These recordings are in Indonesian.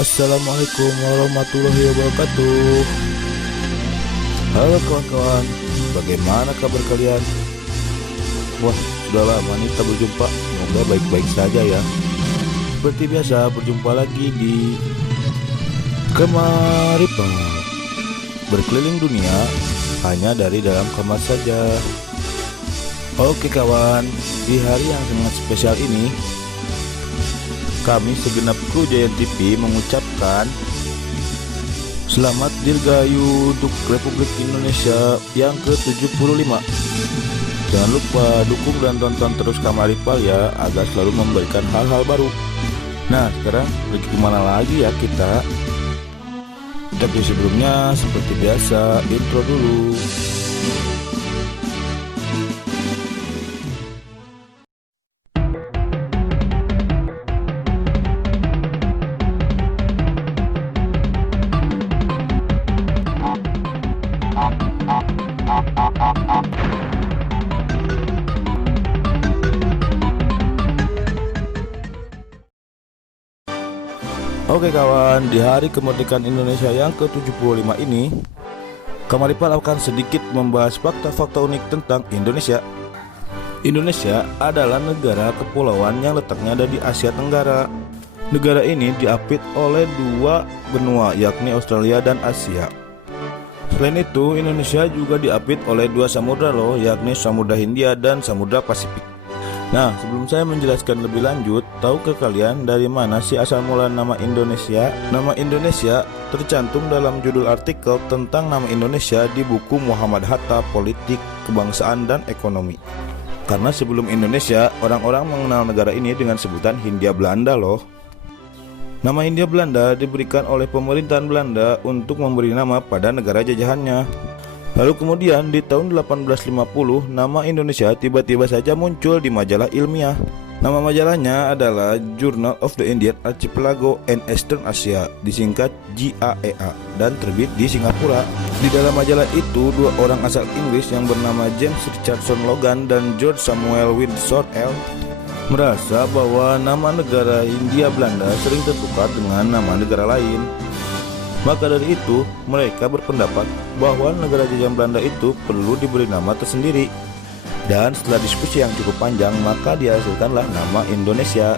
Assalamualaikum warahmatullahi wabarakatuh. Halo kawan-kawan, bagaimana kabar kalian? Wah, sudah lama nih tak berjumpa. Semoga baik-baik saja ya. Seperti biasa, berjumpa lagi di Kemaripan, berkeliling dunia hanya dari dalam kamar saja. Oke kawan, di hari yang sangat spesial ini kami segenap kru Giant TV mengucapkan selamat dirgayu untuk Republik Indonesia yang ke-75. Jangan lupa dukung dan tonton terus Kamaripal ya, agar selalu memberikan hal-hal baru. Nah, sekarang pergi kemana lagi ya kita? Tapi sebelumnya seperti biasa, intro dulu. Oke kawan, di hari kemerdekaan Indonesia yang ke-75 ini, Kamaripal akan sedikit membahas fakta-fakta unik tentang Indonesia. Indonesia adalah negara kepulauan yang letaknya ada di Asia Tenggara. Negara ini diapit oleh dua benua, yakni Australia dan Asia. Selain itu, Indonesia juga diapit oleh dua samudra loh, yakni Samudra Hindia dan Samudra Pasifik. Nah, sebelum saya menjelaskan lebih lanjut, tahukah kalian dari mana sih asal mula nama Indonesia? Nama Indonesia tercantum dalam judul artikel tentang nama Indonesia di buku Muhammad Hatta, Politik, Kebangsaan, dan Ekonomi. Karena sebelum Indonesia, orang-orang mengenal negara ini dengan sebutan Hindia Belanda loh. Nama Hindia Belanda diberikan oleh pemerintahan Belanda untuk memberi nama pada negara jajahannya. Lalu kemudian di tahun 1850 nama Indonesia tiba-tiba saja muncul di majalah ilmiah. Nama majalahnya adalah Journal of the Indian Archipelago and Eastern Asia, disingkat JAEA, dan terbit di Singapura. Di dalam majalah itu dua orang asal Inggris yang bernama James Richardson Logan dan George Samuel Windsor L merasa bahwa nama negara Hindia Belanda sering tertukar dengan nama negara lain. Maka dari itu, mereka berpendapat bahwa negara jajahan Belanda itu perlu diberi nama tersendiri. Dan setelah diskusi yang cukup panjang, maka dihasilkanlah nama Indonesia.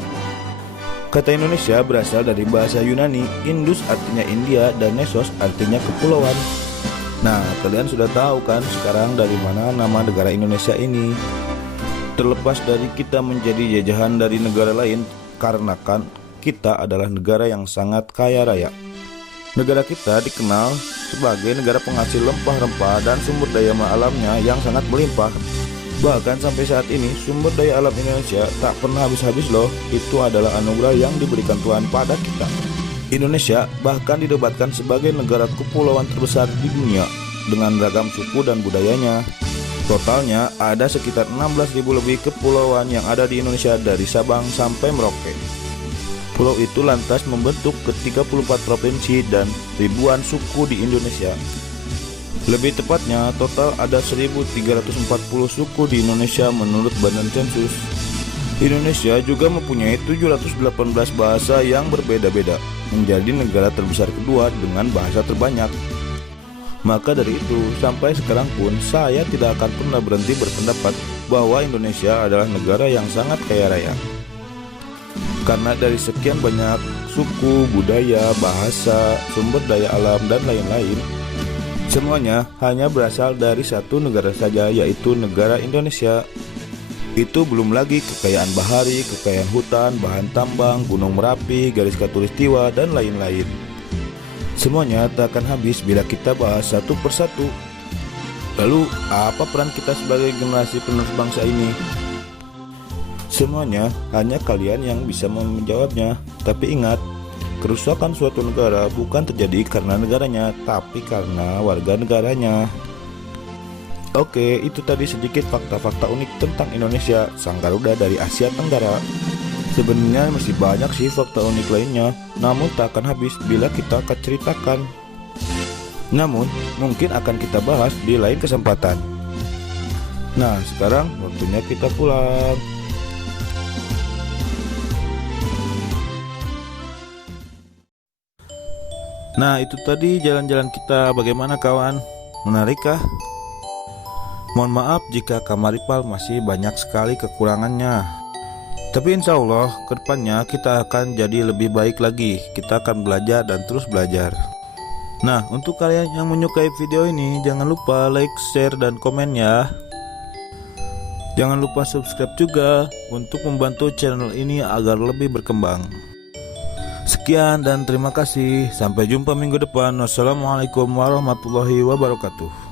Kata Indonesia berasal dari bahasa Yunani, Indus artinya India dan Nesos artinya kepulauan. Nah, kalian sudah tahu kan sekarang dari mana nama negara Indonesia ini? Terlepas dari kita menjadi jajahan dari negara lain, karena kan kita adalah negara yang sangat kaya raya. Negara kita dikenal sebagai negara penghasil rempah-rempah dan sumber daya alamnya yang sangat melimpah. Bahkan sampai saat ini sumber daya alam Indonesia tak pernah habis-habis loh. Itu adalah anugerah yang diberikan Tuhan pada kita. Indonesia bahkan didebatkan sebagai negara kepulauan terbesar di dunia dengan ragam suku dan budayanya. Totalnya ada sekitar 16.000 lebih kepulauan yang ada di Indonesia dari Sabang sampai Merauke. Pulau itu lantas membentuk ke-34 provinsi dan ribuan suku di Indonesia. Lebih tepatnya, total ada 1.340 suku di Indonesia menurut Badan Sensus. Indonesia juga mempunyai 718 bahasa yang berbeda-beda, menjadi negara terbesar kedua dengan bahasa terbanyak. Maka dari itu, sampai sekarang pun saya tidak akan pernah berhenti berpendapat bahwa Indonesia adalah negara yang sangat kaya raya. Karena dari sekian banyak suku, budaya, bahasa, sumber daya alam, dan lain-lain, semuanya hanya berasal dari satu negara saja, yaitu negara Indonesia. Itu belum lagi kekayaan bahari, kekayaan hutan, bahan tambang, gunung Merapi, garis khatulistiwa, dan lain-lain. Semuanya tak akan habis bila kita bahas satu persatu. Lalu, apa peran kita sebagai generasi penerus bangsa ini? Semuanya hanya kalian yang bisa menjawabnya. Tapi ingat, kerusakan suatu negara bukan terjadi karena negaranya, tapi karena warga negaranya. Oke, itu tadi sedikit fakta-fakta unik tentang Indonesia, sang Garuda dari Asia Tenggara. Sebenarnya masih banyak sih fakta unik lainnya, namun tak akan habis bila kita akan ceritakan. Namun, mungkin akan kita bahas di lain kesempatan. Nah, sekarang waktunya kita pulang. Nah, itu tadi jalan-jalan kita. Bagaimana kawan? Menarikkah? Mohon maaf jika Kamaripal masih banyak sekali kekurangannya. Tapi insya Allah kedepannya kita akan jadi lebih baik lagi. Kita akan belajar dan terus belajar. Nah, untuk kalian yang menyukai video ini, jangan lupa like, share, dan komen ya. Jangan lupa subscribe juga untuk membantu channel ini agar lebih berkembang. Sekian dan terima kasih. Sampai jumpa minggu depan. Wassalamualaikum warahmatullahi wabarakatuh.